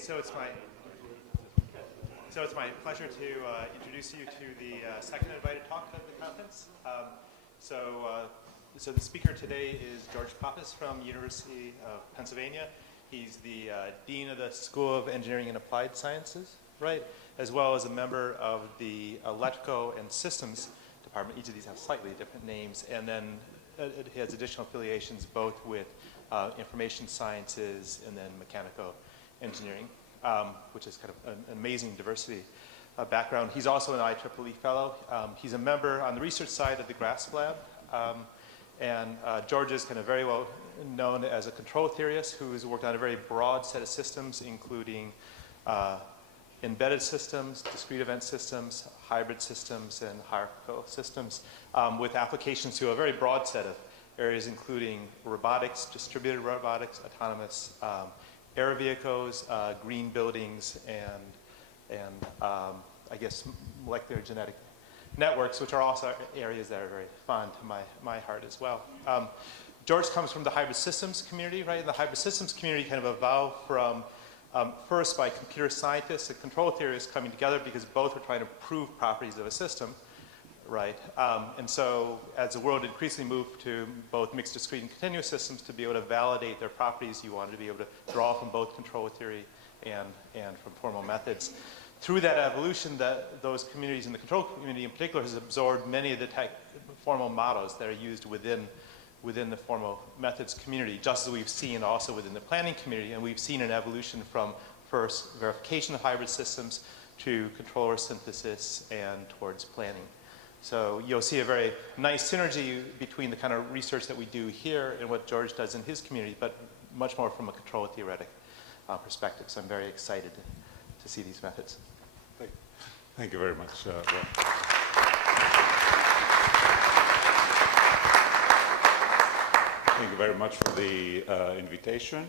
So it's my pleasure to introduce you to the second invited talk of the conference. So the speaker today is George Pappas from University of Pennsylvania. He's the Dean of the School of Engineering and Applied Sciences, right? As well as a member of the Electrical and Systems Department. Each of these have slightly different names. And then it has additional affiliations both with information sciences and then mechanical engineering, which is kind of an amazing diversity background. He's also an IEEE fellow. He's a member on the research side of the GRASP lab. And George is kind of very well known as a control theorist who's worked on a very broad set of systems, including embedded systems, discrete event systems, hybrid systems, and hierarchical systems, with applications to a very broad set of areas, including robotics, distributed robotics, autonomous air vehicles, green buildings, and I guess molecular genetic networks, which are also areas that are very fond to my heart as well. George comes from the hybrid systems community, right? The hybrid systems community kind of evolved from first by computer scientists and control theorists coming together because both were trying to prove properties of a system, right? And so as the world increasingly moved to both mixed discrete and continuous systems to be able to validate their properties, you wanted to be able to draw from both control theory and from formal methods. Through that evolution, those communities and the control community in particular has absorbed many of the formal models that are used within the formal methods community, just as we've seen also within the planning community. And we've seen an evolution from first verification of hybrid systems to controller synthesis and towards planning. So you'll see a very nice synergy between the kind of research that we do here and what George does in his community, but much more from a control theoretic perspective. So I'm very excited to see these methods. Thank you very much. Thank you very much for the invitation.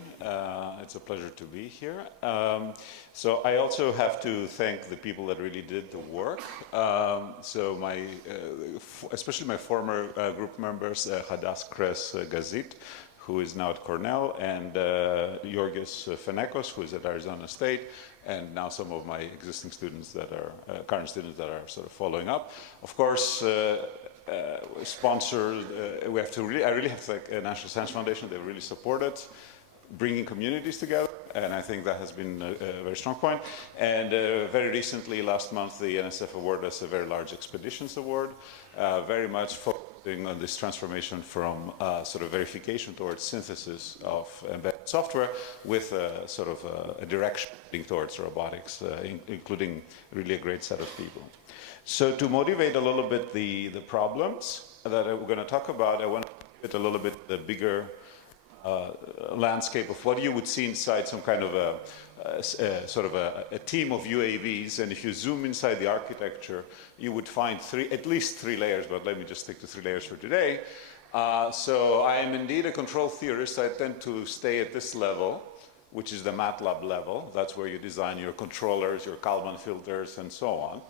It's a pleasure to be here. So I also have to thank the people that really did the work. So especially my former group members, Hadas Kres Gazit, who is now at Cornell, and Georgios Fenekos, who is at Arizona State, and now some of my existing students that are, current students that are sort of following up. Of course, sponsors, I really have to thank National Science Foundation. They really supported bringing communities together, and I think that has been a very strong point. And very recently, last month, the NSF awarded us a very large expeditions award, very much focusing on this transformation from sort of verification towards synthesis of embedded software with sort of a direction towards robotics, including really a great set of people. So to motivate a little bit the problems that we're going to talk about, I want to get a little bit the bigger landscape of what you would see inside some kind of a team of UAVs. And if you zoom inside the architecture, you would find at least three layers, but let me just stick to 3 layers for today. So I am indeed a control theorist. I tend to stay at this level, which is the MATLAB level. That's where you design your controllers, your Kalman filters, and so on.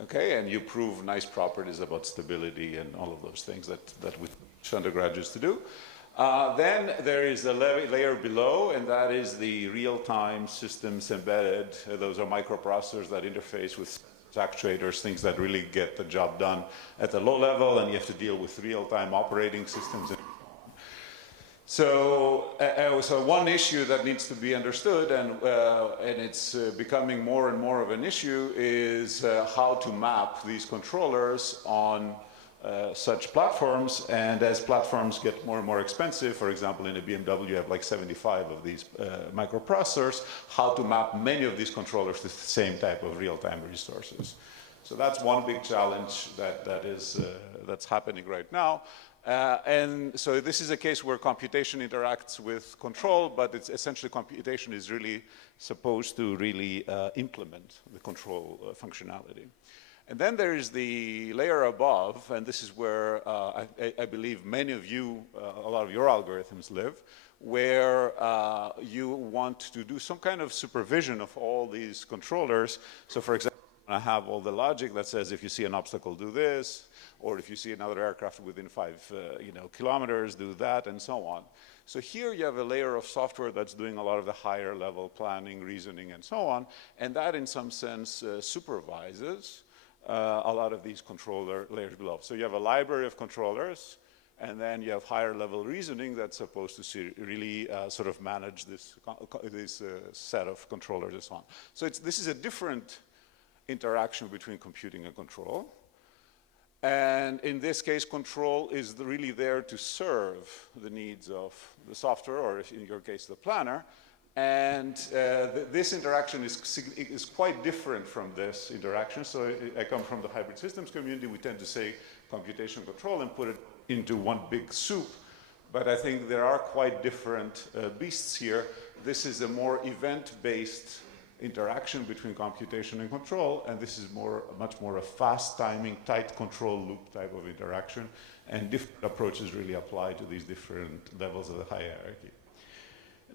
Okay, and you prove nice properties about stability and all of those things that we teach undergraduates to do. Then there is a layer below, and that is the real-time systems embedded. Those are microprocessors that interface with actuators, things that really get the job done at the low level, and you have to deal with real-time operating systems. So one issue that needs to be understood, and it's becoming more and more of an issue, is how to map these controllers on such platforms. And as platforms get more and more expensive, for example, in a BMW you have like 75 of these microprocessors, how to map many of these controllers to the same type of real-time resources. So that's one big challenge that's happening right now. And so this is a case where computation interacts with control, but it's essentially computation is really supposed to really implement the control functionality. And then there is the layer above, and this is where I believe many of you, a lot of your algorithms live, where you want to do some kind of supervision of all these controllers. So for example, I have all the logic that says if you see an obstacle, do this, or if you see another aircraft within 5 kilometers, do that, and so on. So here you have a layer of software that's doing a lot of the higher level planning, reasoning, and so on, and that in some sense supervises a lot of these controller layers below. So you have a library of controllers, and then you have higher level reasoning that's supposed to really sort of manage this set of controllers and so on. So this is a different interaction between computing and control. And in this case, control is really there to serve the needs of the software, or in your case, the planner. And this interaction is quite different from this interaction. So I come from the hybrid systems community. We tend to say computation control and put it into one big soup. But I think there are quite different beasts here. This is a more event-based interaction between computation and control, and this is much more a fast timing, tight control loop type of interaction, and different approaches really apply to these different levels of the hierarchy.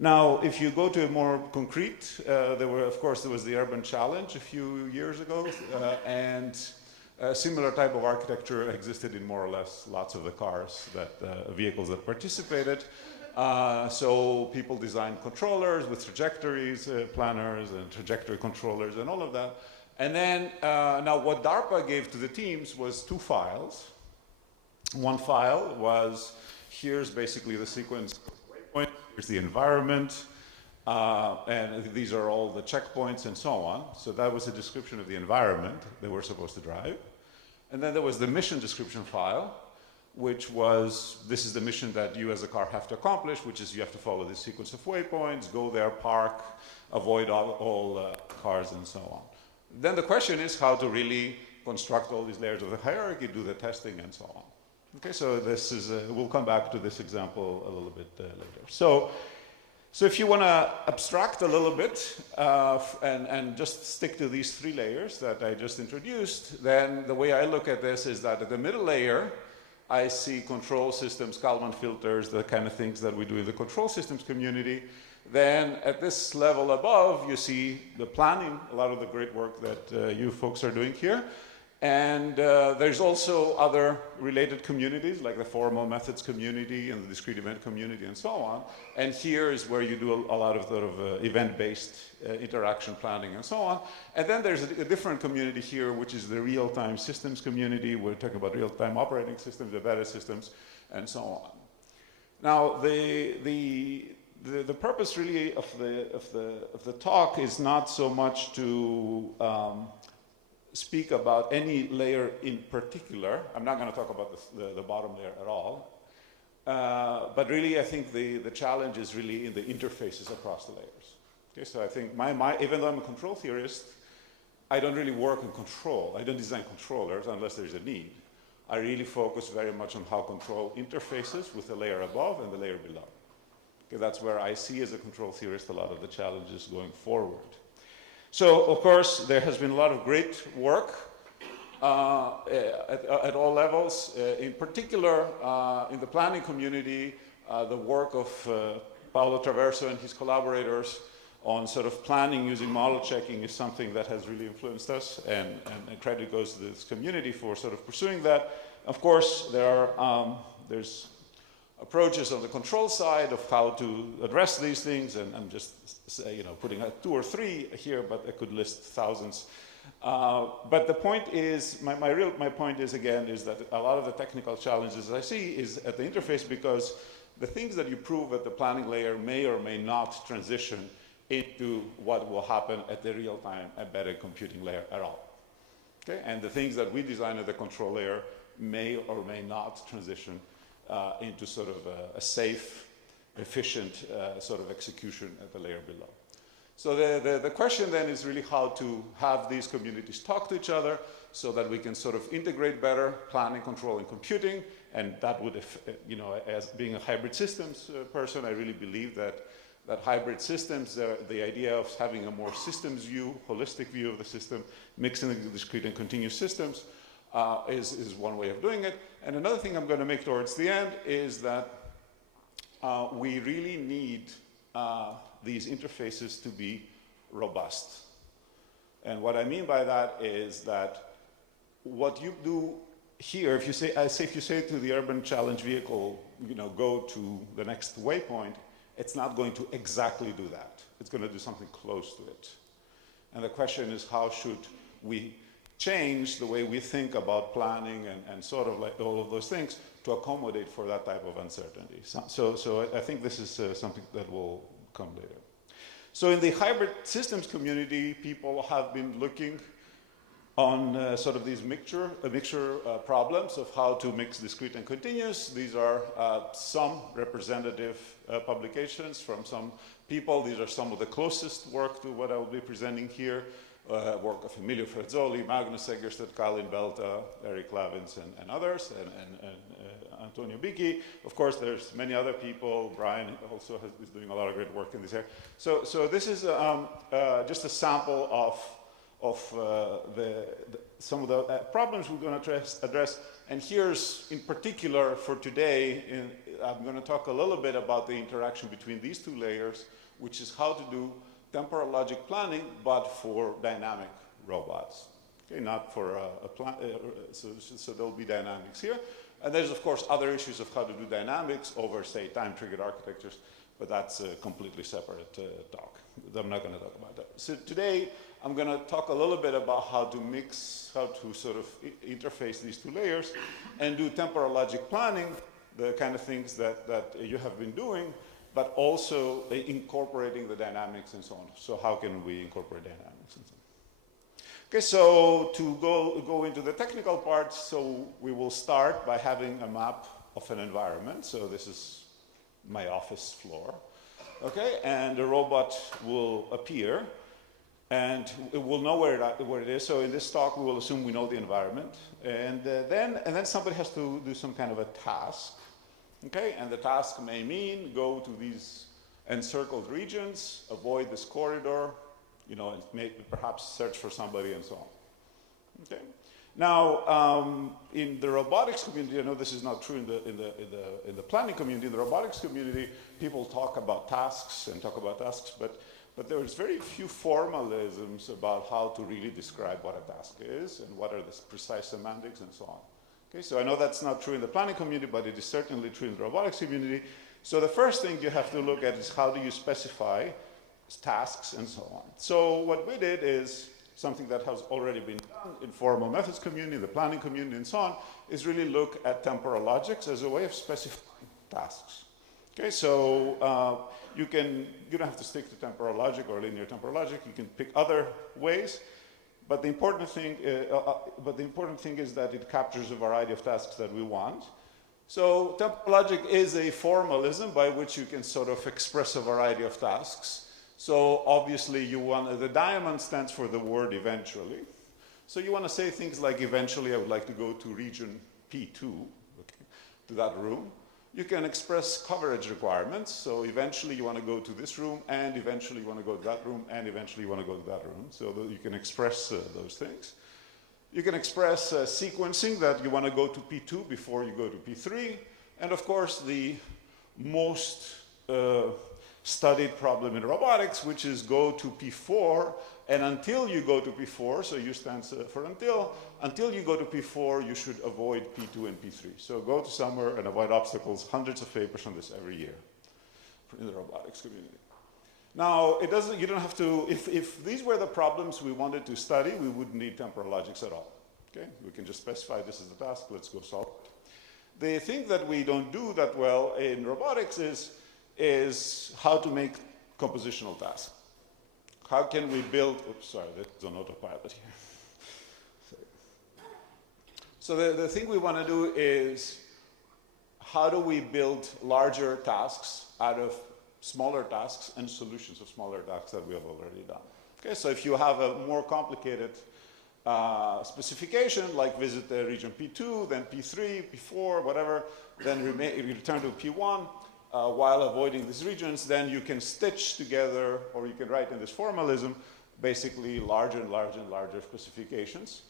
Now, if you go to a more concrete, there was the urban challenge a few years ago, and a similar type of architecture existed in more or less lots of the vehicles that participated. So people designed controllers with trajectories, planners, and trajectory controllers, and all of that. And then, now what DARPA gave to the teams was 2 files. One file was, here's basically the sequence of waypoints, here's the environment, and these are all the checkpoints and so on. So that was a description of the environment they were supposed to drive. And then there was the mission description file, which was, this is the mission that you as a car have to accomplish, which is you have to follow this sequence of waypoints, go there, park, avoid all cars, and so on. Then the question is how to really construct all these layers of the hierarchy, do the testing, and so on. Okay, so this is, we'll come back to this example a little bit later. So if you want to abstract a little bit and just stick to these 3 layers that I just introduced, then the way I look at this is that at the middle layer, I see control systems, Kalman filters, the kind of things that we do in the control systems community. Then at this level above, you see the planning, a lot of the great work that you folks are doing here. And there's also other related communities, like the formal methods community and the discrete event community and so on. And here is where you do a lot of sort of event-based interaction planning and so on. And then there's a different community here, which is the real-time systems community. We're talking about real-time operating systems, embedded systems, and so on. Now, the purpose really of the talk is not so much to speak about any layer in particular. I'm not going to talk about the bottom layer at all. But really, I think the challenge is really in the interfaces across the layers. Okay, so I think even though I'm a control theorist, I don't really work on control. I don't design controllers unless there's a need. I really focus very much on how control interfaces with the layer above and the layer below. Okay, that's where I see as a control theorist a lot of the challenges going forward. So, of course, there has been a lot of great work at all levels. In particular, in the planning community, the work of Paolo Traverso and his collaborators on sort of planning using model checking is something that has really influenced us, and credit goes to this community for sort of pursuing that. Of course, there's approaches on the control side of how to address these things, and I'm just putting 2 or 3 here, but I could list thousands. But the point is, my point is, again, is that a lot of the technical challenges I see is at the interface, because the things that you prove at the planning layer may or may not transition into what will happen at the real-time embedded computing layer at all. Okay? And the things that we design at the control layer may or may not transition into sort of a safe, efficient sort of execution at the layer below. So the question then is really how to have these communities talk to each other so that we can sort of integrate better planning, control, and computing. And that would, as being a hybrid systems person, I really believe that hybrid systems, the idea of having a more systems view, holistic view of the system, mixing the discrete and continuous systems, is one way of doing it. And another thing I'm going to make towards the end is that we really need these interfaces to be robust. And what I mean by that is that what you do here, if you say to the urban challenge vehicle, go to the next waypoint, it's not going to exactly do that. It's going to do something close to it. And the question is, how should we change the way we think about planning and sort of like all of those things to accommodate for that type of uncertainty? So I think this is something that will come later. So in the hybrid systems community, people have been looking on sort of these mixture problems of how to mix discrete and continuous. These are some representative publications from some people. These are some of the closest work to what I will be presenting here. Work of Emilio Frezzoli, Magnus Egerstedt, Colin Belta, Eric Lavins, and others, and Antonio Bicchi. Of course, there's many other people. Brian also is doing a lot of great work in this area. So this is just a sample of some of the problems we're going to address. And here's, in particular, for today, I'm going to talk a little bit about the interaction between these two layers, which is how to do temporal logic planning, but for dynamic robots. Okay, not for so there'll be dynamics here. And there's, of course, other issues of how to do dynamics over, say, time-triggered architectures, but that's a completely separate talk. I'm not going to talk about that. So today, I'm going to talk a little bit about how to sort of interface these two layers and do temporal logic planning, the kind of things that you have been doing, but also incorporating the dynamics and so on. So how can we incorporate dynamics and so on? Okay, so to go into the technical parts, so we will start by having a map of an environment. So this is my office floor. Okay, and the robot will appear, and it will know where it is. So in this talk, we will assume we know the environment, and then somebody has to do some kind of a task. Okay, and the task may mean go to these encircled regions, avoid this corridor, and perhaps search for somebody and so on. Okay. Now, in the robotics community, I know this is not true in the planning community. In the robotics community, people talk about tasks, but there's very few formalisms about how to really describe what a task is and what are the precise semantics and so on. Okay, so I know that's not true in the planning community, but it is certainly true in the robotics community. So the first thing you have to look at is how do you specify tasks and so on. So what we did is something that has already been done in formal methods community, the planning community, and so on, is really look at temporal logics as a way of specifying tasks. Okay, so you don't have to stick to temporal logic or linear temporal logic. You can pick other ways. But the important thing is that it captures a variety of tasks that we want. So temporal logic is a formalism by which you can sort of express a variety of tasks. So obviously the diamond stands for the word eventually. So you want to say things like eventually I would like to go to region P2, okay, to that room. You can express coverage requirements. So eventually you want to go to this room, and eventually you want to go to that room, and eventually you want to go to that room. So that you can express those things. You can express sequencing, that you want to go to P2 before you go to P3. And of course, the most studied problem in robotics, which is go to P4, and until you go to P4, so U stands for until you go to P4, you should avoid P2 and P3. So go to somewhere and avoid obstacles. Hundreds of papers on this every year in the robotics community. Now, you don't have to, if these were the problems we wanted to study, we wouldn't need temporal logics at all. Okay, we can just specify this is the task, let's go solve it. The thing that we don't do that well in robotics is how to make compositional tasks. How can we build, oops, sorry, there's an autopilot here. So the thing we want to do is, how do we build larger tasks out of smaller tasks and solutions of smaller tasks that we have already done? Okay, so if you have a more complicated specification, like visit the region P2, then P3, P4, whatever, then return to P1, while avoiding these regions, then you can stitch together, or you can write in this formalism, basically larger and larger and larger specifications.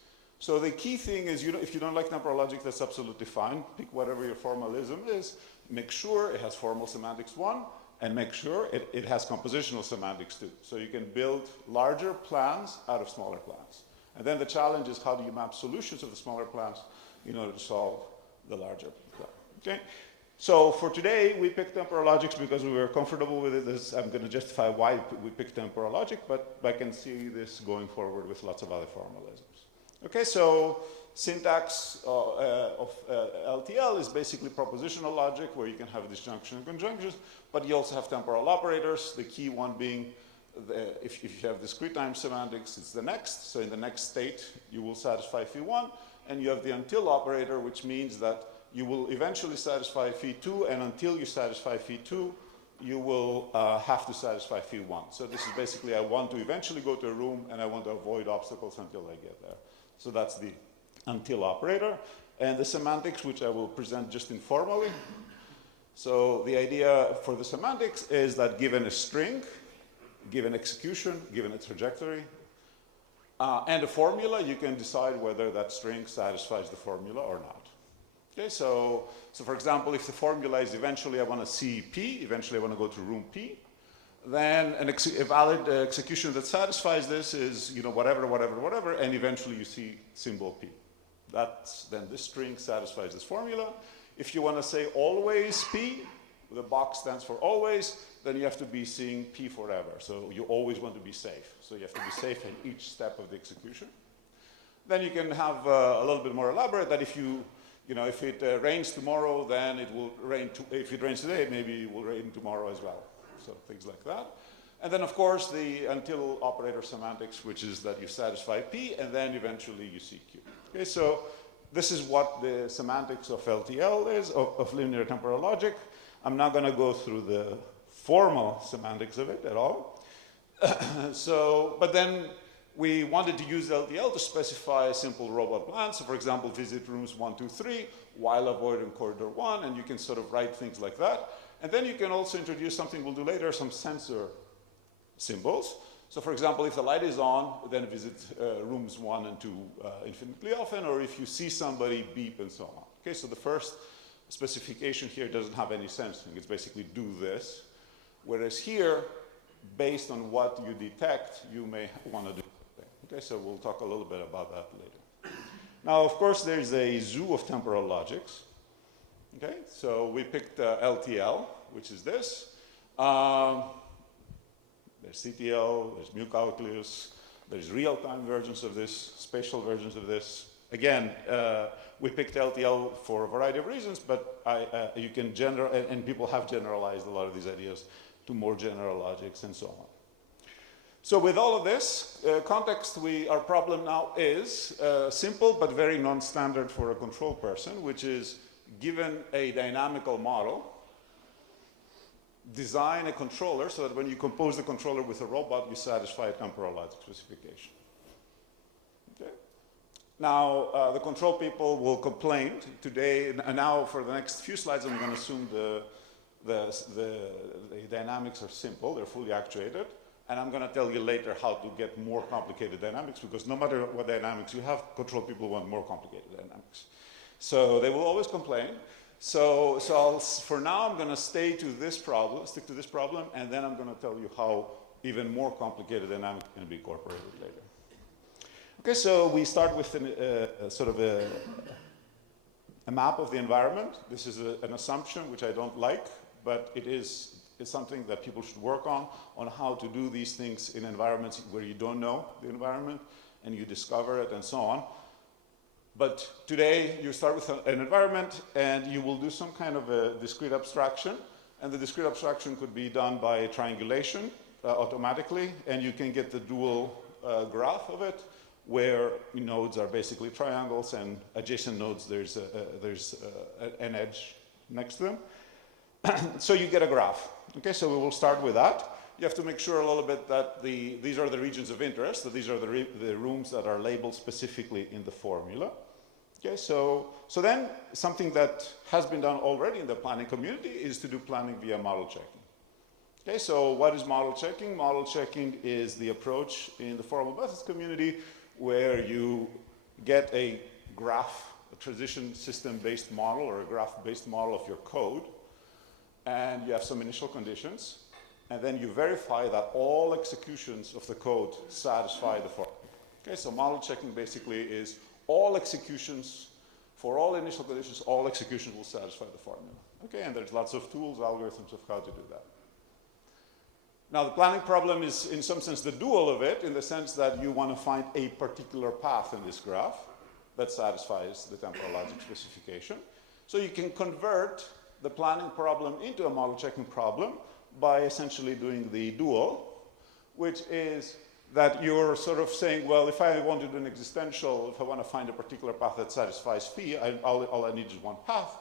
So the key thing is, if you don't like temporal logic, that's absolutely fine. Pick whatever your formalism is. Make sure it has formal semantics 1, and make sure it has compositional semantics too. So you can build larger plans out of smaller plans. And then the challenge is how do you map solutions of the smaller plans in order to solve the larger plan. Okay? So for today, we picked temporal logics because we were comfortable with it. I'm going to justify why we picked temporal logic, but I can see this going forward with lots of other formalisms. Okay, so syntax of LTL is basically propositional logic, where you can have disjunction and conjunctions, but you also have temporal operators, the key one being, if you have discrete time semantics, it's the next. So in the next state, you will satisfy phi 1, and you have the until operator, which means that you will eventually satisfy phi 2, and until you satisfy phi 2, you will have to satisfy phi 1. So this is basically, I want to eventually go to a room, and I want to avoid obstacles until I get there. So that's the until operator. And the semantics, which I will present just informally. So the idea for the semantics is that given a string, given execution, given a trajectory, and a formula, you can decide whether that string satisfies the formula or not. Okay, so for example, if the formula is eventually I want to see P, eventually I want to go to room P, then a valid execution that satisfies this is, you know, whatever, whatever, whatever, and eventually you see symbol P. Then this string satisfies this formula. If you want to say always P, the box stands for always, then you have to be seeing P forever. So you always want to be safe. So you have to be safe in each step of the execution. Then you can have a little bit more elaborate that if if it rains tomorrow, then it will rain. If it rains today, maybe it will rain tomorrow as well. So things like that. And then, of course, the until operator semantics, which is that you satisfy P, and then eventually you see Q. Okay, so this is what the semantics of LTL is, of linear temporal logic. I'm not going to go through the formal semantics of it at all. But then we wanted to use LTL to specify a simple robot plan. So for example, visit rooms 1, 2, 3, while avoiding corridor 1, and you can sort of write things like that. And then you can also introduce something we'll do later, some sensor symbols. So for example, if the light is on, then visit rooms 1 and 2 infinitely often, or if you see somebody, beep, and so on. Okay, so the first specification here doesn't have any sensing. It's basically do this. Whereas here, based on what you detect, you may want to do something. Okay, so we'll talk a little bit about that later. Now, of course, there's a zoo of temporal logics. Okay, so we picked LTL, which is this. There's CTL, there's mu calculus, there's real-time versions of this, spatial versions of this. Again, we picked LTL for a variety of reasons, but you can and people have generalized a lot of these ideas to more general logics and so on. So with all of this context, our problem now is simple but very non-standard for a control person, which is given a dynamical model, design a controller so that when you compose the controller with a robot, you satisfy a temporal logic specification. Okay. Now, the control people will complain today, and now for the next few slides, I'm going to assume the dynamics are simple, they're fully actuated, and I'm going to tell you later how to get more complicated dynamics, because no matter what dynamics you have, control people want more complicated dynamics. So they will always complain. So for now, I'm going to stick to this problem, and then I'm going to tell you how even more complicated dynamics can be incorporated later. Okay, so we start with a map of the environment. This is an assumption which I don't like, but it's something that people should work on how to do these things in environments where you don't know the environment, and you discover it and so on. But today, you start with an environment, and you will do some kind of a discrete abstraction. And the discrete abstraction could be done by triangulation automatically, and you can get the dual graph of it, where nodes are basically triangles, and adjacent nodes, there's an edge next to them. So you get a graph. Okay, so we will start with that. You have to make sure a little bit that these are the regions of interest, that these are the rooms that are labeled specifically in the formula. Okay, so then something that has been done already in the planning community is to do planning via model checking. Okay, so what is model checking? Model checking is the approach in the formal methods community where you get a graph, a transition system-based model or a graph-based model of your code, and you have some initial conditions, and then you verify that all executions of the code satisfy the formula. Okay, so model checking basically is all executions, for all initial conditions, all executions will satisfy the formula. Okay, and there's lots of tools, algorithms of how to do that. Now, the planning problem is, in some sense, the dual of it, in the sense that you want to find a particular path in this graph that satisfies the temporal logic specification. So you can convert the planning problem into a model checking problem by essentially doing the dual, which is that you're sort of saying, well, if I want to do an existential, if I want to find a particular path that satisfies phi, all I need is one path.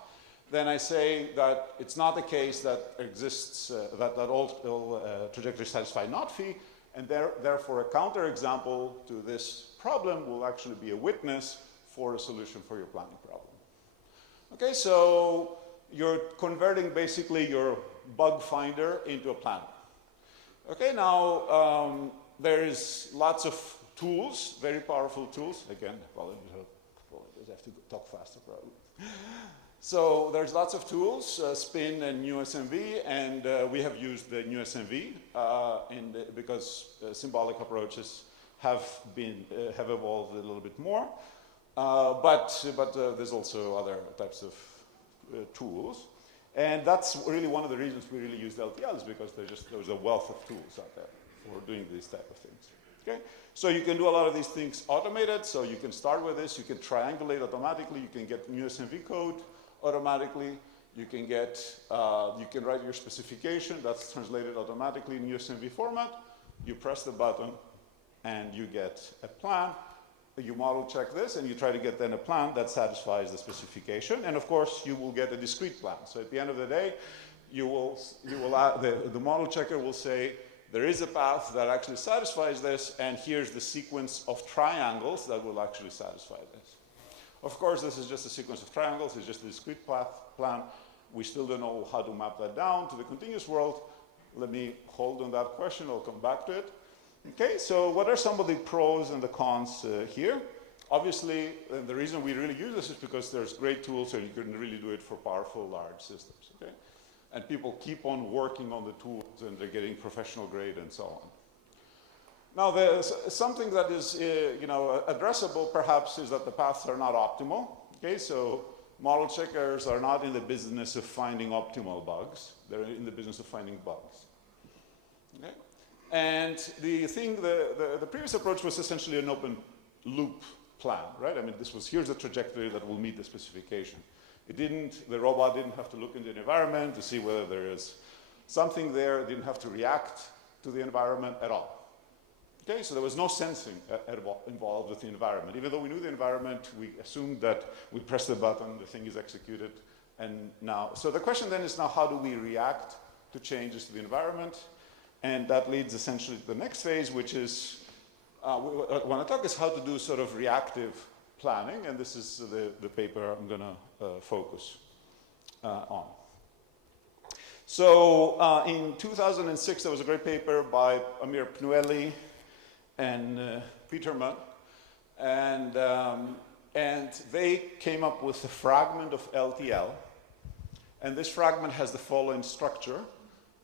Then I say that it's not the case that exists, that all trajectories satisfy not phi, and therefore a counterexample to this problem will actually be a witness for a solution for your planning problem. Okay, so you're converting basically your bug finder into a planner. Okay, now there is lots of tools, very powerful tools. Again, apologies, I have to talk faster probably. So there's lots of tools, Spin and NewSMV, and we have used the NewSMV because symbolic approaches have evolved a little bit more. But there's also other types of tools. And that's really one of the reasons we really use LTLs, because there's a wealth of tools out there for doing these type of things. Okay? So you can do a lot of these things automated. So you can start with this. You can triangulate automatically. You can get NewSMV code automatically. You can write your specification. That's translated automatically in NewSMV format. You press the button, and you get a plan. You model check this, and you try to get then a plan that satisfies the specification. And of course, you will get a discrete plan. So at the end of the day, the model checker will say, there is a path that actually satisfies this, and here's the sequence of triangles that will actually satisfy this. Of course, this is just a sequence of triangles. It's just a discrete plan. We still don't know how to map that down to the continuous world. Let me hold on that question. I'll come back to it. Okay, so what are some of the pros and the cons here? Obviously, the reason we really use this is because there's great tools, and you can really do it for powerful, large systems. Okay? And people keep on working on the tools, and they're getting professional grade and so on. Now, there's something that is addressable, perhaps, is that the paths are not optimal. Okay, so model checkers are not in the business of finding optimal bugs. They're in the business of finding bugs. Okay? And the previous approach was essentially an open loop plan, right? I mean, here's the trajectory that will meet the specification. The robot didn't have to look in the environment to see whether there is something there. It didn't have to react to the environment at all. Okay, so there was no sensing involved with the environment. Even though we knew the environment, we assumed that we press the button, the thing is executed, and now. So the question then is now, how do we react to changes to the environment? And that leads essentially to the next phase, which is, what I want to talk is how to do sort of reactive planning, and this is the paper I'm going to focus on. So in 2006, there was a great paper by Amir Pnueli and Peterman, and they came up with a fragment of LTL, and this fragment has the following structure,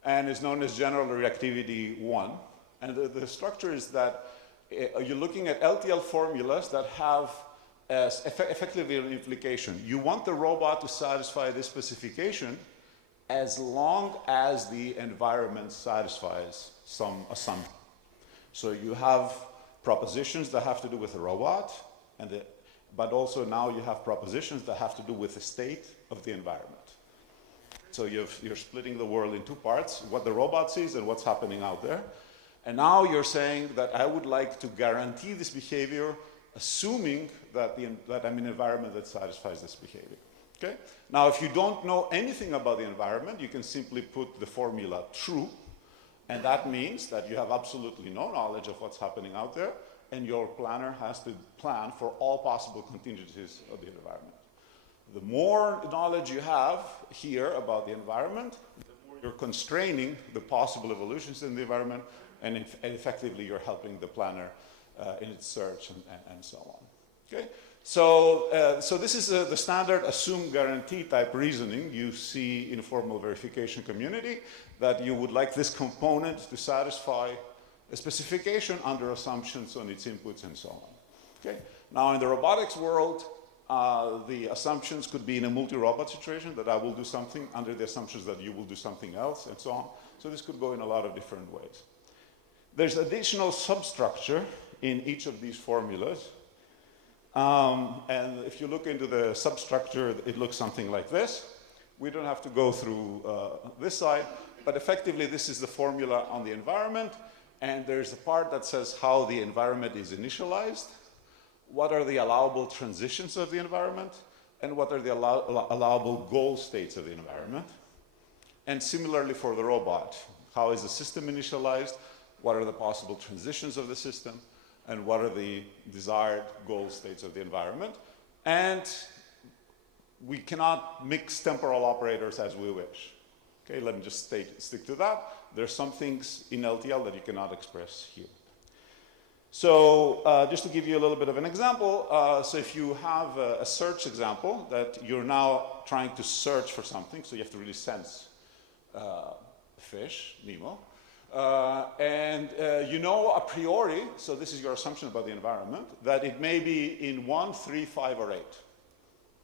and is known as general reactivity 1. And the structure is that you're looking at LTL formulas that have effectively an implication. You want the robot to satisfy this specification as long as the environment satisfies some assumption. So you have propositions that have to do with the robot, but also now you have propositions that have to do with the state of the environment. So you're splitting the world in two parts, what the robot sees and what's happening out there. And now you're saying that I would like to guarantee this behavior, assuming that I'm in an environment that satisfies this behavior. Okay? Now, if you don't know anything about the environment, you can simply put the formula true, and that means that you have absolutely no knowledge of what's happening out there, and your planner has to plan for all possible contingencies of the environment. The more knowledge you have here about the environment, the more you're constraining the possible evolutions in the environment, and effectively you're helping the planner in its search and so on. Okay? So this is the standard assume guarantee type reasoning you see in a formal verification community, that you would like this component to satisfy a specification under assumptions on its inputs and so on. Okay? Now in the robotics world, the assumptions could be in a multi-robot situation, that I will do something under the assumptions that you will do something else and so on. So this could go in a lot of different ways. There's additional substructure in each of these formulas. And if you look into the substructure, it looks something like this. We don't have to go through this side, but effectively this is the formula on the environment, and there's a part that says how the environment is initialized, what are the allowable transitions of the environment, and what are the allowable goal states of the environment. And similarly for the robot, how is the system initialized, what are the possible transitions of the system, and what are the desired goal states of the environment. And we cannot mix temporal operators as we wish. Okay, let me just stick to that. There's some things in LTL that you cannot express here. So just to give you a little bit of an example, so if you have a search example that you're now trying to search for something, so you have to really sense fish, Nemo, and you know a priori, so this is your assumption about the environment, that it may be in 1, 3, 5, or 8.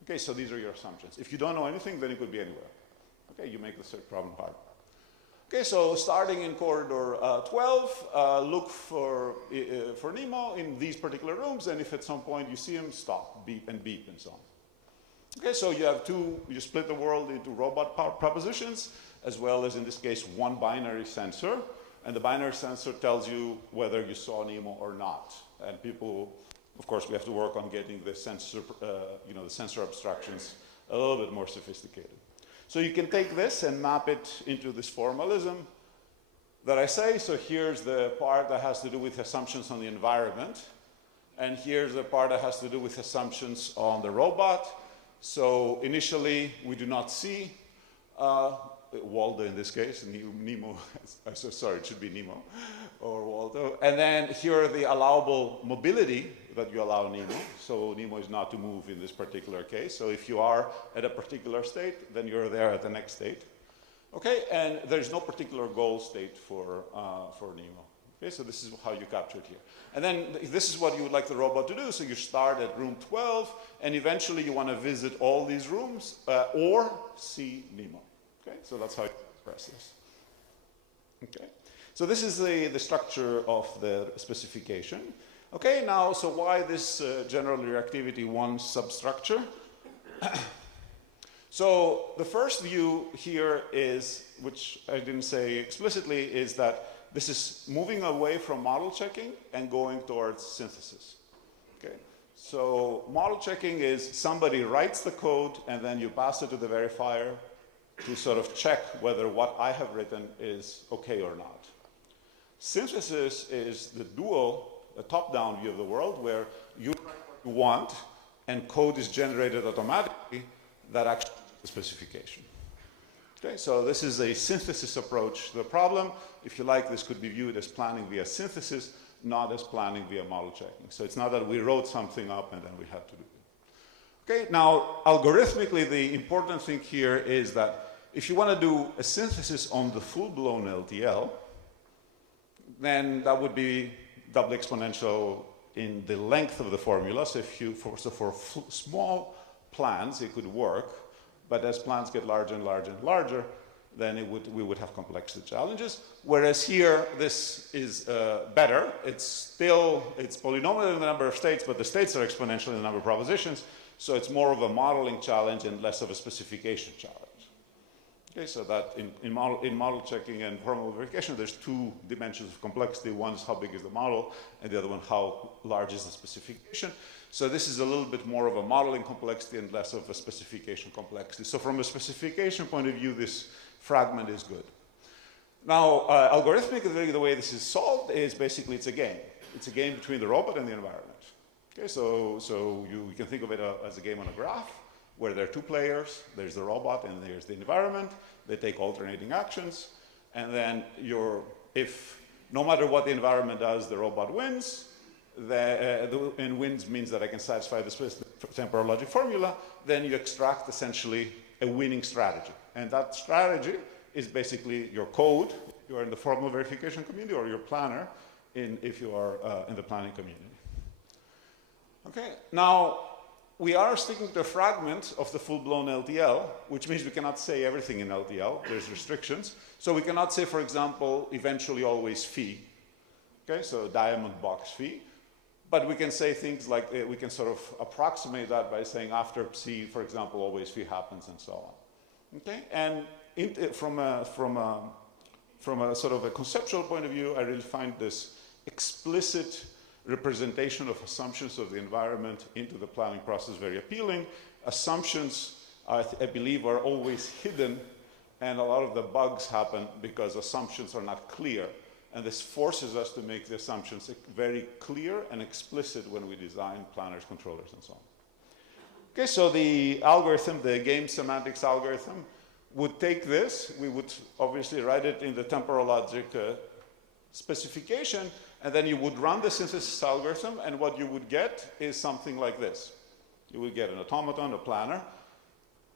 Okay, so these are your assumptions. If you don't know anything, then it could be anywhere. Okay, you make the search problem hard. Okay, so starting in corridor 12, look for Nemo in these particular rooms, and if at some point you see him, stop, beep, and so on. Okay, so you have you split the world into robot propositions, as well as, in this case, one binary sensor, and the binary sensor tells you whether you saw Nemo or not. And people, of course, we have to work on getting the sensor, the sensor abstractions a little bit more sophisticated. So you can take this and map it into this formalism that I say. So here's the part that has to do with assumptions on the environment. And here's the part that has to do with assumptions on the robot. So initially, we do not see Waldo in this case, Nemo, sorry, it should be Nemo or Waldo. And then here are the allowable mobility that you allow Nemo. So Nemo is not to move in this particular case. So if you are at a particular state, then you're there at the next state. Okay, and there's no particular goal state for Nemo. Okay, so this is how you capture it here. And then this is what you would like the robot to do. So you start at room 12, and eventually you want to visit all these rooms or see Nemo. Okay, so that's how you express this. Okay, so this is the structure of the specification. Okay, now, so why this general reactivity one substructure? So the first view here is, which I didn't say explicitly, is that this is moving away from model checking and going towards synthesis. Okay, so model checking is somebody writes the code and then you pass it to the verifier to sort of check whether what I have written is okay or not. Synthesis is the dual, a top-down view of the world where you write what you want and code is generated automatically that actually is the specification. Okay, so this is a synthesis approach to the problem. If you like, this could be viewed as planning via synthesis, not as planning via model checking. So it's not that we wrote something up and then we had to do it. Okay, now algorithmically, the important thing here is that if you want to do a synthesis on the full-blown LTL, then that would be doubly exponential in the length of the formula. So for small plans, it could work, but as plans get larger and larger and larger, then we would have complexity challenges. Whereas here, this is better. It's polynomial in the number of states, but the states are exponential in the number of propositions. So it's more of a modeling challenge and less of a specification challenge. Okay, so that in model checking and formal verification, there's two dimensions of complexity. One is how big is the model, and the other one, how large is the specification. So this is a little bit more of a modeling complexity and less of a specification complexity. So from a specification point of view, this fragment is good. Now, algorithmically, the way this is solved is basically it's a game. It's a game between the robot and the environment. Okay, so you can think of it as a game on a graph, where there are two players, there's the robot and there's the environment. They take alternating actions, and then if no matter what the environment does, the robot wins, and wins means that I can satisfy this temporal logic formula, then you extract essentially a winning strategy. And that strategy is basically your code, if you are in the formal verification community, or your planner, if you are in the planning community. Okay, now we are sticking to a fragment of the full-blown LTL, which means we cannot say everything in LTL. There's restrictions. So we cannot say, for example, eventually always phi. Okay, so diamond box phi. But we can say things like, we can sort of approximate that by saying after psi, for example, always phi happens and so on. Okay, and from a sort of a conceptual point of view, I really find this explicit representation of assumptions of the environment into the planning process very appealing. Assumptions, I believe, are always hidden, and a lot of the bugs happen because assumptions are not clear. And this forces us to make the assumptions very clear and explicit when we design planners, controllers, and so on. Okay, so the algorithm, the game semantics algorithm, would take this. We would obviously write it in the temporal logic specification, and then you would run the synthesis algorithm, and what you would get is something like this. You would get an automaton, a planner,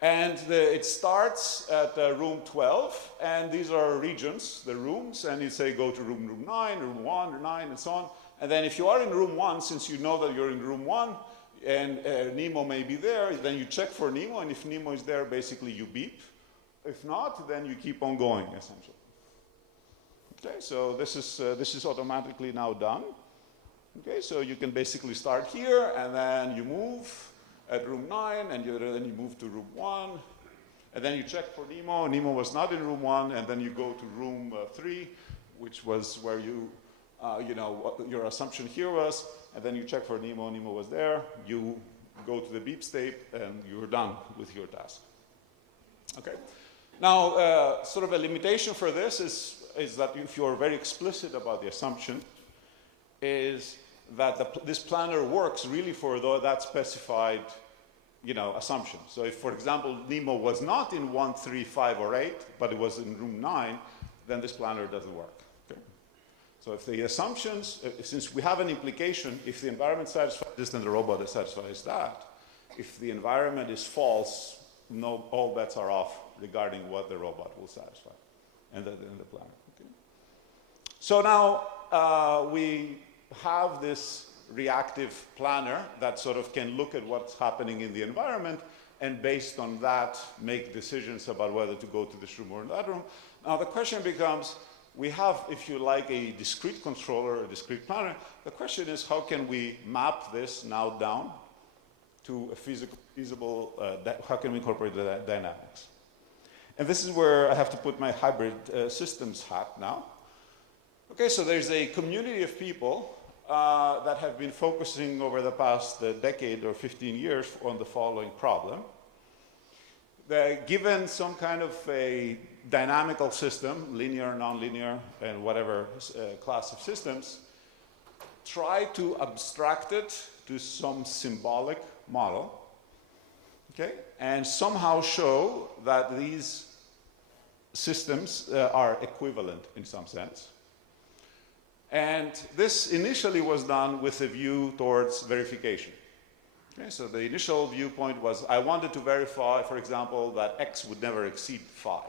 and it starts at room 12, and these are regions, the rooms, and you say go to room 9, room 1, room 9, and so on. And then if you are in room 1, since you know that you're in room 1, and Nemo may be there, then you check for Nemo, and if Nemo is there, basically you beep. If not, then you keep on going, essentially. Okay, so this is automatically now done. Okay, so you can basically start here, and then you move at room 9, and then you move to room 1, and then you check for Nemo. Nemo was not in room 1, and then you go to room 3, which was where you know, what your assumption here was, and then you check for Nemo. Nemo was there. You go to the beep state, and you're done with your task. Okay. Now, sort of a limitation for this is that if you're very explicit about the assumption, is that this planner works really for that specified, you know, assumption. So if, for example, Nemo was not in 1, 3, 5, or 8, but it was in room 9, then this planner doesn't work. Okay? So if the assumptions, since we have an implication, if the environment satisfies this, then the robot satisfies that. If the environment is false, all bets are off regarding what the robot will satisfy and the planner. Okay? So now we have this reactive planner that sort of can look at what's happening in the environment and based on that make decisions about whether to go to this room or that room. Now the question becomes, we have, if you like, a discrete controller, a discrete planner. The question is, how can we map this now down to a feasible, how can we incorporate the dynamics? And this is where I have to put my hybrid systems hat now. Okay, so there's a community of people that have been focusing over the past decade or 15 years on the following problem. Given some kind of a dynamical system, linear, nonlinear, and whatever class of systems, try to abstract it to some symbolic model, okay, and somehow show that these systems are equivalent in some sense. And this initially was done with a view towards verification. Okay, so the initial viewpoint was I wanted to verify, for example, that x would never exceed 5.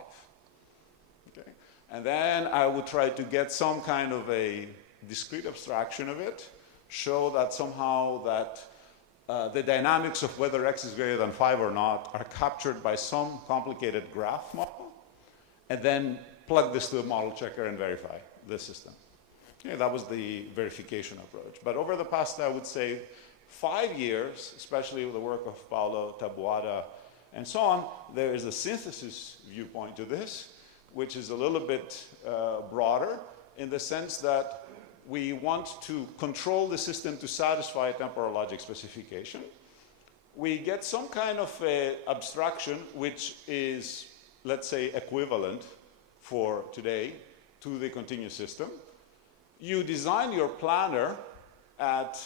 Okay? And then I would try to get some kind of a discrete abstraction of it, show that somehow that the dynamics of whether x is greater than 5 or not are captured by some complicated graph model, and then plug this to a model checker and verify the system. Okay, that was the verification approach. But over the past, I would say, 5 years, especially with the work of Paulo, Tabuada, and so on, there is a synthesis viewpoint to this, which is a little bit broader in the sense that we want to control the system to satisfy a temporal logic specification. We get some kind of abstraction which is, let's say, equivalent for today to the continuous system. You design your planner at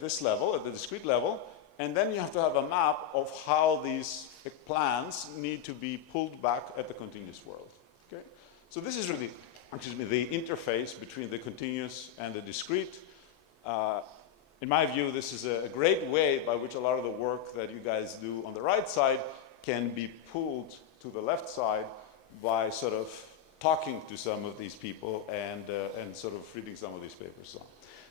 this level, at the discrete level, and then you have to have a map of how these plans need to be pulled back at the continuous world. Okay? So this is really, the interface between the continuous and the discrete. In my view, this is a great way by which a lot of the work that you guys do on the right side can be pulled to the left side by sort of talking to some of these people and sort of reading some of these papers.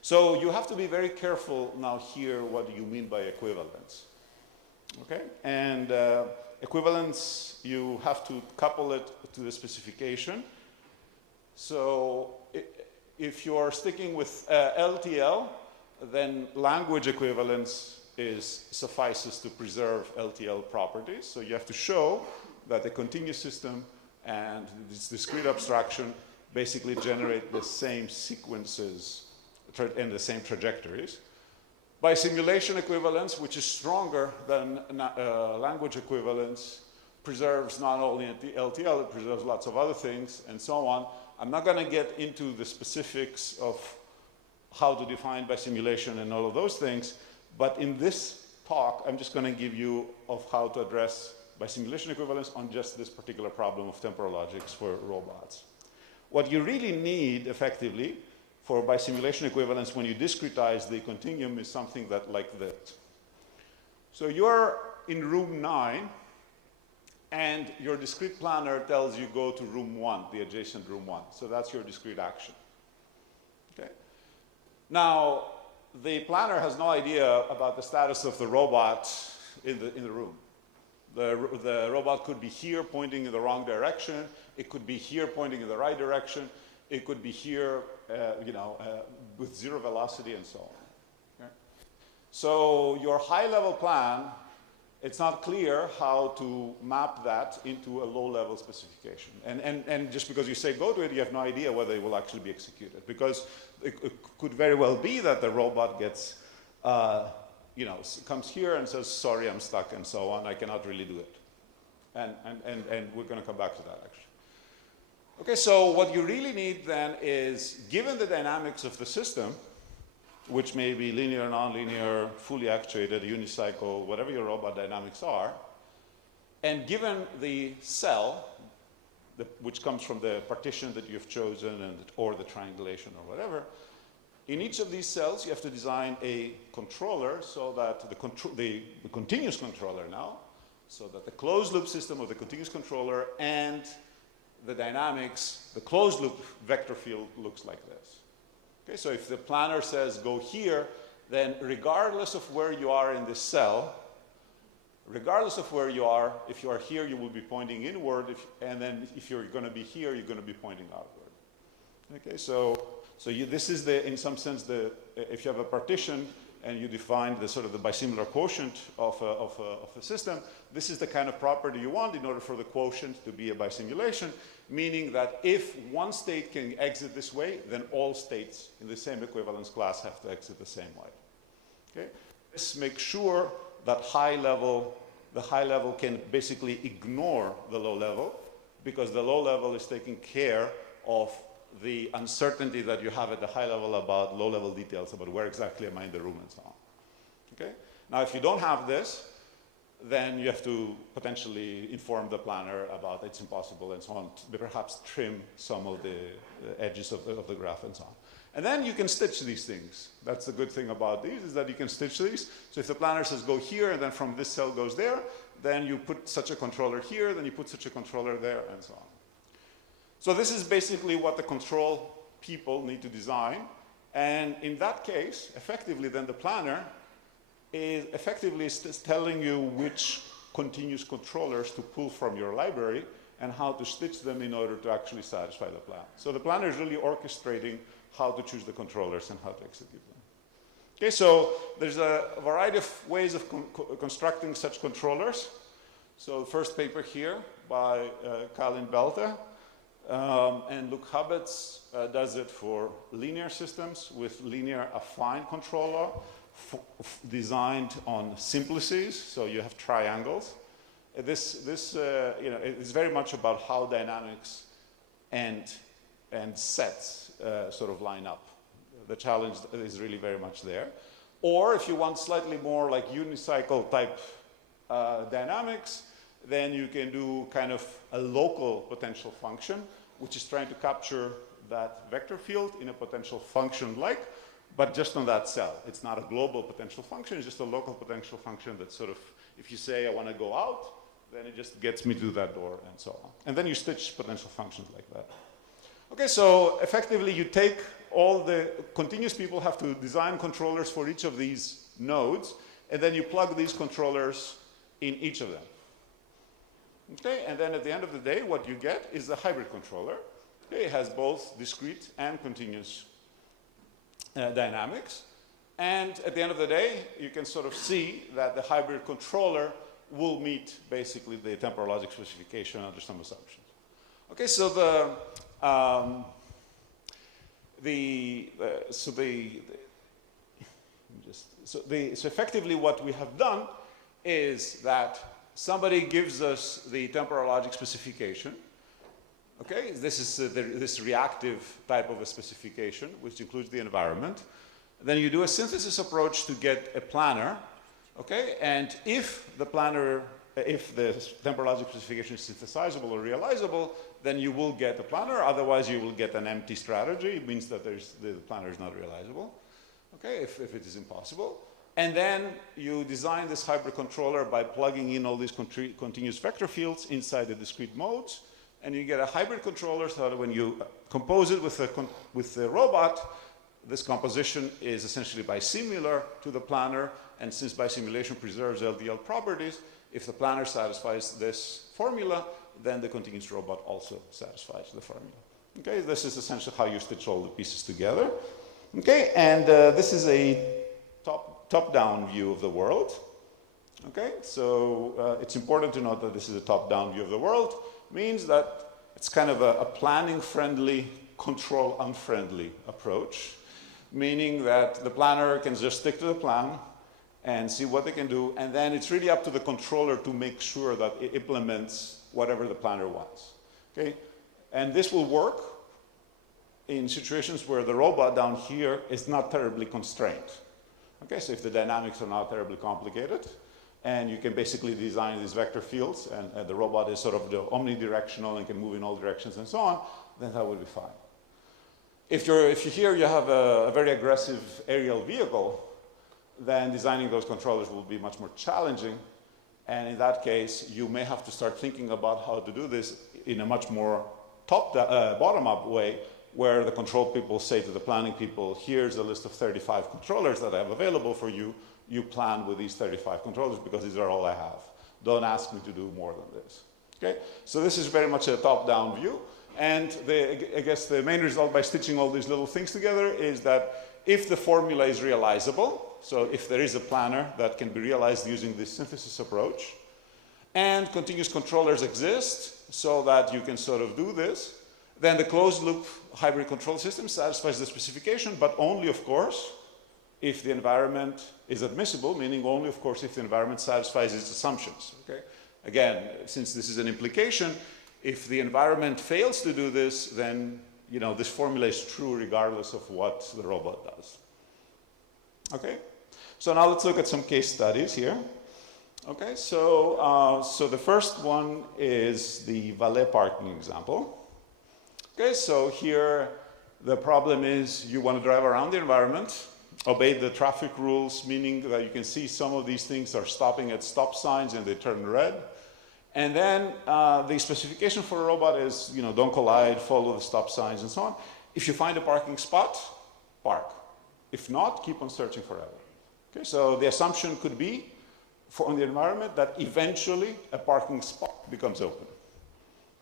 So you have to be very careful now here what do you mean by equivalence. Okay? And equivalence, you have to couple it to the specification. So if you're sticking with LTL, then language equivalence suffices to preserve LTL properties. So you have to show that the continuous system and this discrete abstraction basically generate the same sequences and the same trajectories. By simulation equivalence, which is stronger than language equivalence, preserves not only LTL, it preserves lots of other things and so on. I'm not going to get into the specifics of how to define by simulation and all of those things, but in this talk, I'm just going to give you of how to address by simulation equivalence on just this particular problem of temporal logics for robots. What you really need, effectively, for by simulation equivalence when you discretize the continuum is something that like this. So you're in room 9, and your discrete planner tells you go to room 1, the adjacent room 1. So that's your discrete action. Okay? Now, the planner has no idea about the status of the robot in the room. The robot could be here pointing in the wrong direction. It could be here pointing in the right direction. It could be here, with zero velocity and so on. Okay? So your high-level plan, it's not clear how to map that into a low-level specification. And just because you say go to it, you have no idea whether it will actually be executed. Because it could very well be that the robot gets, comes here and says, sorry, I'm stuck, and so on. I cannot really do it. And we're going to come back to that, actually. Okay, so what you really need then is, given the dynamics of the system, which may be linear, nonlinear, fully actuated, unicycle, whatever your robot dynamics are, and given the cell, which comes from the partition that you've chosen or the triangulation or whatever, in each of these cells you have to design a controller so that the continuous controller now, so that the closed loop system of the continuous controller and the dynamics, the closed loop vector field looks like this. Okay, so if the planner says go here, then regardless of where you are in this cell, regardless of where you are, if you are here, you will be pointing inward, and then if you're going to be here, you're going to be pointing outward. Okay, so this is in some sense, if you have a partition and you define the sort of the bisimilar quotient of a system, this is the kind of property you want in order for the quotient to be a bisimulation, meaning that if one state can exit this way, then all states in the same equivalence class have to exit the same way. Okay? This makes sure that the high level can basically ignore the low level, because the low level is taking care of the uncertainty that you have at the high level about low level details about where exactly am I in the room and so on. Okay? Now, if you don't have this, then you have to potentially inform the planner about it's impossible and so on, perhaps trim some of the edges of the graph and so on. And then you can stitch these things. That's the good thing about these, is that you can stitch these. So if the planner says go here, and then from this cell goes there, then you put such a controller here, then you put such a controller there, and so on. So this is basically what the control people need to design. And in that case, effectively, then the planner is effectively telling you which continuous controllers to pull from your library and how to stitch them in order to actually satisfy the plan. So the planner is really orchestrating how to choose the controllers and how to execute them. Okay, so there's a variety of ways of constructing such controllers. So the first paper here by Colin Belter. And Luke Hubbets does it for linear systems with linear affine controller designed on simplices, so you have triangles. This is very much about how dynamics and sets sort of line up. The challenge is really very much there. Or if you want slightly more like unicycle type dynamics, then you can do kind of a local potential function, which is trying to capture that vector field in a potential function but just on that cell. It's not a global potential function, it's just a local potential function that sort of, if you say I want to go out, then it just gets me to that door and so on. And then you stitch potential functions like that. Okay, so effectively you take all the continuous people have to design controllers for each of these nodes, and then you plug these controllers in each of them. Okay, and then at the end of the day, what you get is a hybrid controller. Okay, it has both discrete and continuous dynamics. And at the end of the day, you can sort of see that the hybrid controller will meet basically the temporal logic specification under some assumptions. Okay, so so effectively what we have done is that somebody gives us the temporal logic specification. Okay, this is this reactive type of a specification, which includes the environment. Then you do a synthesis approach to get a planner. Okay, and if the planner, if the temporal logic specification is synthesizable or realizable, then you will get a planner. Otherwise, you will get an empty strategy. It means that the planner is not realizable. Okay, if it is impossible. And then you design this hybrid controller by plugging in all these continuous vector fields inside the discrete modes. And you get a hybrid controller so that when you compose it with the robot, this composition is essentially bisimilar to the planner. And since bisimulation preserves LDL properties, if the planner satisfies this formula, then the continuous robot also satisfies the formula. Okay, this is essentially how you stitch all the pieces together. Okay, and this is a top-down view of the world. Okay, so it's important to note that this is a top-down view of the world. Means that it's kind of a planning-friendly, control-unfriendly approach, meaning that the planner can just stick to the plan and see what they can do, and then it's really up to the controller to make sure that it implements whatever the planner wants. Okay, and this will work in situations where the robot down here is not terribly constrained. Okay, so if the dynamics are not terribly complicated, and you can basically design these vector fields, and the robot is sort of the omnidirectional and can move in all directions and so on, then that would be fine. If you have a very aggressive aerial vehicle, then designing those controllers will be much more challenging. And in that case, you may have to start thinking about how to do this in a much more bottom-up way, where the control people say to the planning people, here's a list of 35 controllers that I have available for you. You plan with these 35 controllers because these are all I have. Don't ask me to do more than this. Okay? So this is very much a top-down view. And I guess the main result by stitching all these little things together is that if the formula is realizable, so if there is a planner that can be realized using this synthesis approach, and continuous controllers exist so that you can sort of do this, then the closed-loop hybrid control system satisfies the specification, but only, of course, if the environment is admissible, meaning only, of course, if the environment satisfies its assumptions. Okay? Again, since this is an implication, if the environment fails to do this, then this formula is true regardless of what the robot does. Okay? So now let's look at some case studies here. Okay, so the first one is the valet parking example. Okay, so here the problem is you want to drive around the environment, obey the traffic rules, meaning that you can see some of these things are stopping at stop signs and they turn red. And then the specification for a robot is, don't collide, follow the stop signs and so on. If you find a parking spot, park. If not, keep on searching forever. Okay, so the assumption could be on the environment that eventually a parking spot becomes open.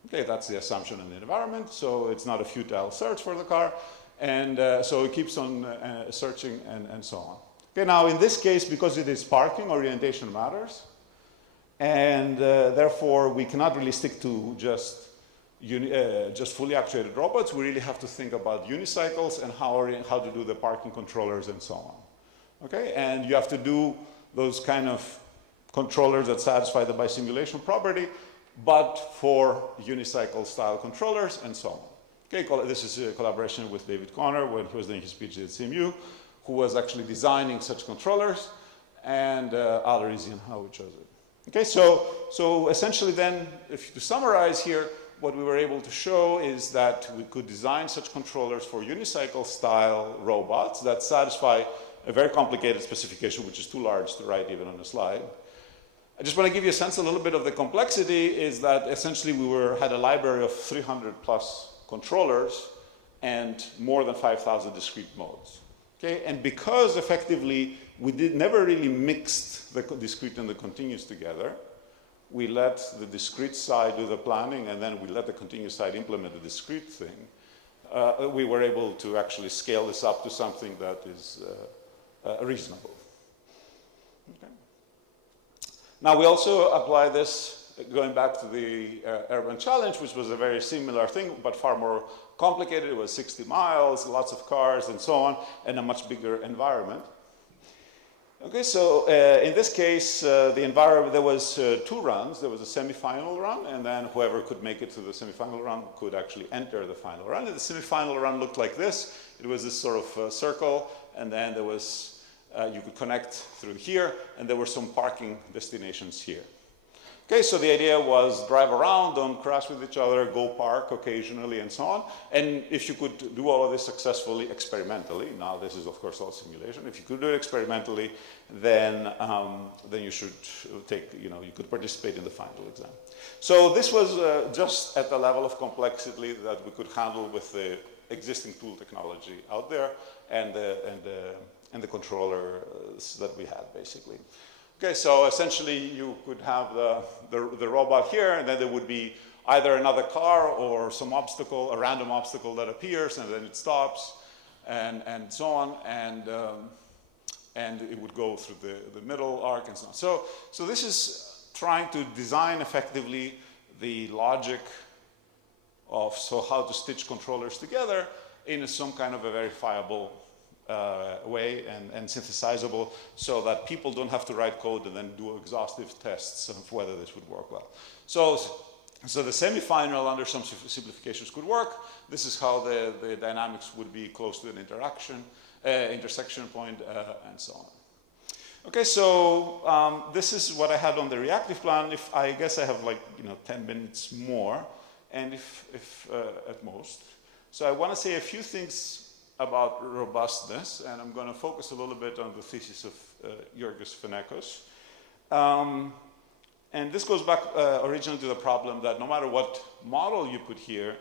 Okay, that's the assumption in the environment, so it's not a futile search for the car, and so it keeps on searching and so on. Okay, now in this case, because it is parking, orientation matters, and therefore we cannot really stick to just fully actuated robots. We really have to think about unicycles and how to do the parking controllers and so on. Okay, and you have to do those kind of controllers that satisfy the bisimulation property, but for unicycle style controllers and so on. Okay, this is a collaboration with David Conner when he was doing his PhD at CMU, who was actually designing such controllers, and other reason how we chose it. Okay, so essentially then, to summarize here, what we were able to show is that we could design such controllers for unicycle style robots that satisfy a very complicated specification, which is too large to write even on a slide. I just want to give you a sense a little bit of the complexity is that essentially we had a library of 300 plus controllers and more than 5,000 discrete modes. Okay? And because effectively we never really mixed the discrete and the continuous together, we let the discrete side do the planning, and then we let the continuous side implement the discrete thing. We were able to actually scale this up to something that is reasonable. Okay. Now, we also apply this, going back to the urban challenge, which was a very similar thing, but far more complicated. It was 60 miles, lots of cars, and so on, and a much bigger environment. Okay, so in this case, the environment, there was 2 runs. There was a semi-final run, and then whoever could make it to the semi-final run could actually enter the final run. And the semi-final run looked like this. It was this sort of circle, and then there was, you could connect through here, and there were some parking destinations here. Okay, so the idea was drive around, don't crash with each other, go park occasionally, and so on. And if you could do all of this successfully experimentally, now this is of course all simulation, if you could do it experimentally, then you should take, you could participate in the final exam. So this was just at the level of complexity that we could handle with the existing tool technology out there and the controllers that we had, basically. Okay, so essentially you could have the robot here, and then there would be either another car or some obstacle, a random obstacle that appears, and then it stops, and so on, and it would go through the middle arc and so on. So this is trying to design effectively the logic of how to stitch controllers together in some kind of a verifiable way and synthesizable, so that people don't have to write code and then do exhaustive tests of whether this would work well. So the semi-final under some simplifications could work. This is how the dynamics would be close to an intersection point, and so on. Okay, so this is what I had on the reactive plan. I guess I have 10 minutes more, and if at most. So I want to say a few things about robustness, and I'm going to focus a little bit on the thesis of Georgios Fenekos. And this goes back originally to the problem that no matter what model you put here,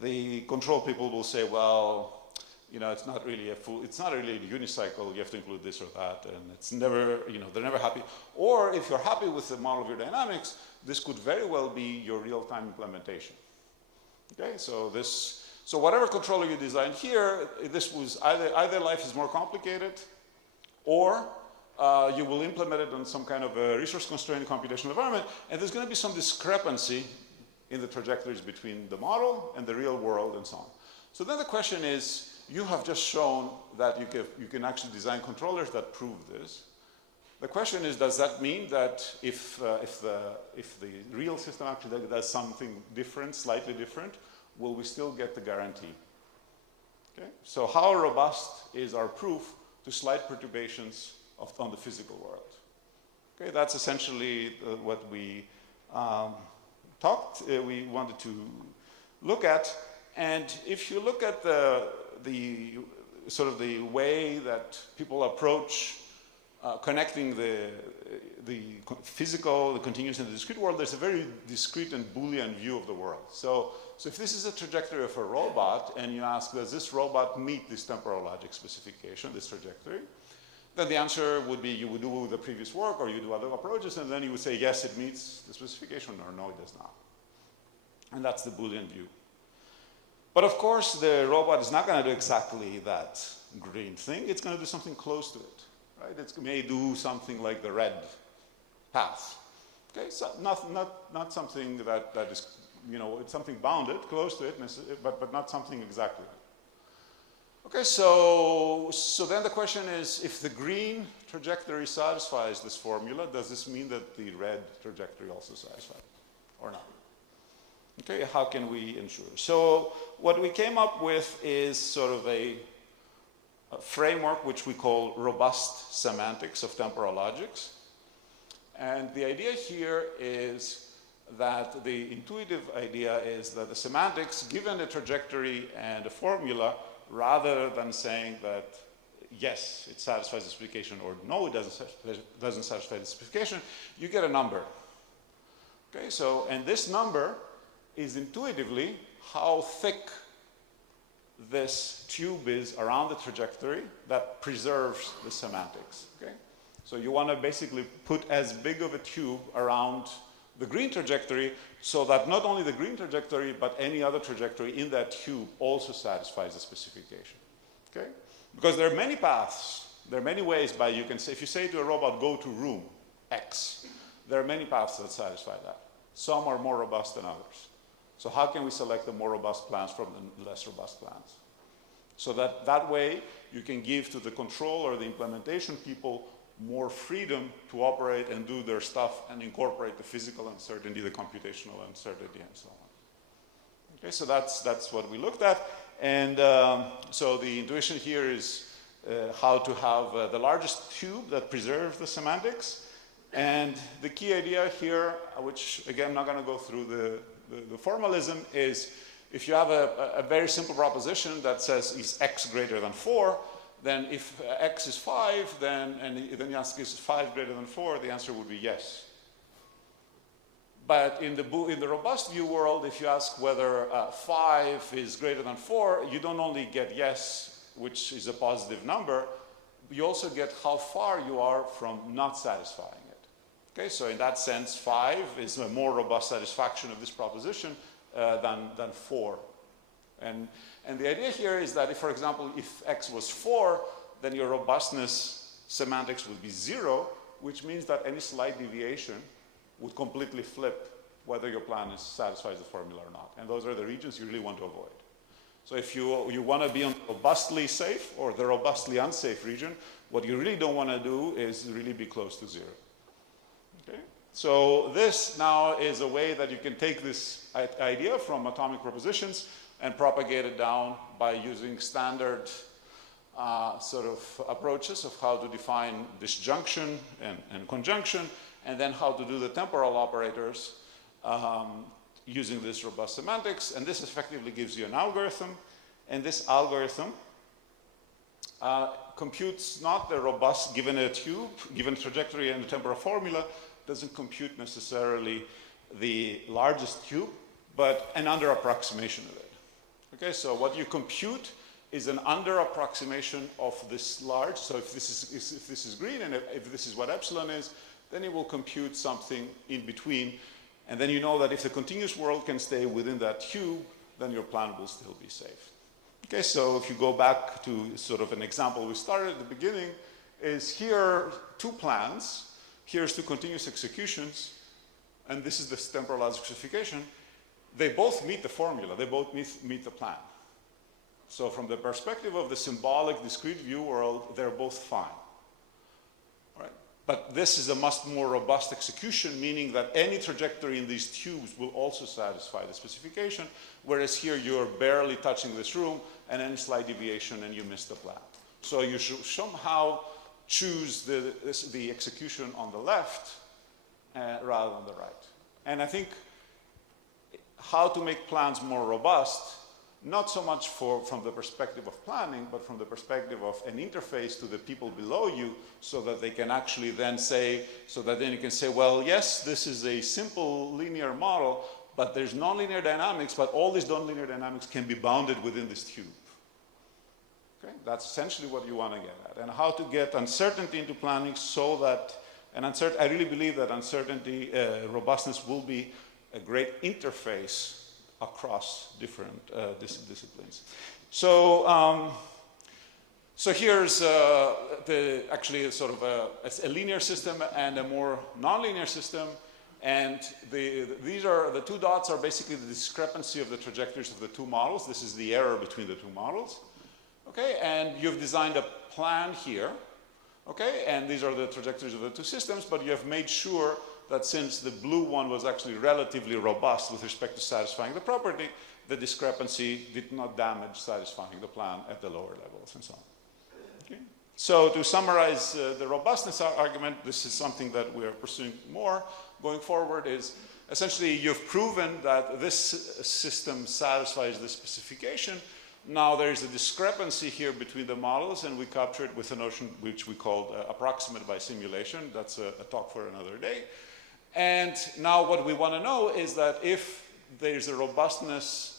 the control people will say, well, it's not really a unicycle, you have to include this or that, and it's never, they're never happy. Or if you're happy with the model of your dynamics, this could very well be your real-time implementation. Okay, so whatever controller you designed here, this was either life is more complicated, or you will implement it on some kind of a resource-constrained computational environment, and there's going to be some discrepancy in the trajectories between the model and the real world and so on. So then the question is, you have just shown that you can actually design controllers that prove this. The question is, does that mean that if the real system actually does something different, slightly different, will we still get the guarantee? Okay? So how robust is our proof to slight perturbations on the physical world? Okay, that's essentially what we we wanted to look at. And if you look at the sort of the way that people approach connecting the physical, the continuous, and the discrete world, there's a very discrete and Boolean view of the world. So if this is a trajectory of a robot, and you ask, does this robot meet this temporal logic specification, this trajectory? Then the answer would be you would do the previous work, or you do other approaches, and then you would say, yes, it meets the specification, or no, it does not. And that's the Boolean view. But of course, the robot is not going to do exactly that green thing. It's going to do something close to it. Right? It may do something like the red path. Okay, so not something that is, it's something bounded, close to it, but not something exactly right. Okay, so then the question is, if the green trajectory satisfies this formula, does this mean that the red trajectory also satisfies or not? Okay, how can we ensure? So what we came up with is sort of a framework which we call robust semantics of temporal logics. And the idea here is that the intuitive idea is that the semantics, given a trajectory and a formula, rather than saying that yes, it satisfies the specification, or no, it doesn't satisfy the specification, you get a number. Okay, so, and this number is intuitively how thick this tube is around the trajectory that preserves the semantics. Okay? So you want to basically put as big of a tube around the green trajectory so that not only the green trajectory, but any other trajectory in that tube also satisfies the specification. Okay? Because there are many paths, there are many ways by you can say, if you say to a robot, go to room X, there are many paths that satisfy that. Some are more robust than others. So how can we select the more robust plans from the less robust plans? So that way you can give to the control or the implementation people more freedom to operate and do their stuff and incorporate the physical uncertainty, the computational uncertainty, and so on. Okay, so that's what we looked at. And so the intuition here is how to have the largest tube that preserves the semantics. And the key idea here, which again, I'm not going to go through the formalism, is if you have a very simple proposition that says, is x greater than 4, then if x is 5, then you ask, is 5 greater than 4, the answer would be yes. But in the robust view world, if you ask whether 5 is greater than 4, you don't only get yes, which is a positive number, you also get how far you are from not satisfying it. Okay, so in that sense, 5 is a more robust satisfaction of this proposition than 4. And the idea here is that if, for example, if x was 4, then your robustness semantics would be 0, which means that any slight deviation would completely flip whether your plan satisfies the formula or not. And those are the regions you really want to avoid. So if you want to be on the robustly safe or the robustly unsafe region, what you really don't want to do is really be close to 0. Okay? So this now is a way that you can take this idea from atomic propositions and propagate it down by using standard sort of approaches of how to define disjunction and conjunction, and then how to do the temporal operators using this robust semantics. And this effectively gives you an algorithm. And this algorithm computes not the robust, given a tube, given trajectory and the temporal formula, doesn't compute necessarily the largest tube, but an under approximation of it. Okay, so what you compute is an under approximation of this large. So if this is green and if this is what epsilon is, then it will compute something in between. And then you know that if the continuous world can stay within that tube, then your plan will still be safe. Okay, so if you go back to sort of an example we started at the beginning, is here are 2 plans. Here's 2 continuous executions. And this is the temporal logic specification. They both meet the formula. They both meet the plan. So from the perspective of the symbolic discrete view world, they're both fine. Right? But this is a much more robust execution, meaning that any trajectory in these tubes will also satisfy the specification, whereas here you're barely touching this room, and any slight deviation and you miss the plan. So you should somehow choose the execution on the left rather than the right. And I think how to make plans more robust, not so much from the perspective of planning, but from the perspective of an interface to the people below you, so that they can actually then say, so that then you can say, well, yes, this is a simple linear model, but there's nonlinear dynamics, but all these nonlinear dynamics can be bounded within this tube. Okay? That's essentially what you want to get at. And how to get uncertainty into planning so that, I really believe that uncertainty, robustness will be a great interface across different disciplines. So, so here's actually sort of a linear system and a more nonlinear system. And the 2 dots are basically the discrepancy of the trajectories of the 2 models. This is the error between the 2 models. Okay, and you've designed a plan here. Okay, and these are the trajectories of the 2 systems, but you have made sure that since the blue one was actually relatively robust with respect to satisfying the property, the discrepancy did not damage satisfying the plan at the lower levels and so on. Okay. So to summarize the robustness argument, this is something that we are pursuing more going forward, is essentially you've proven that this system satisfies the specification. Now there is a discrepancy here between the models, and we capture it with a notion which we called approximate by simulation. That's a talk for another day. And now what we want to know is that if there's a robustness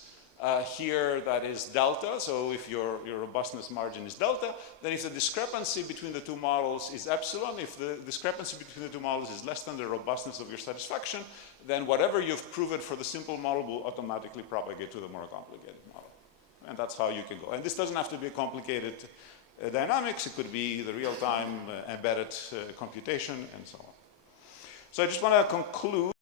here that is delta, so if your robustness margin is delta, then if the discrepancy between the two models is epsilon, if the discrepancy between the two models is less than the robustness of your satisfaction, then whatever you've proven for the simple model will automatically propagate to the more complicated model. And that's how you can go. And this doesn't have to be a complicated dynamics. It could be the real-time embedded computation and so on. So I just want to conclude.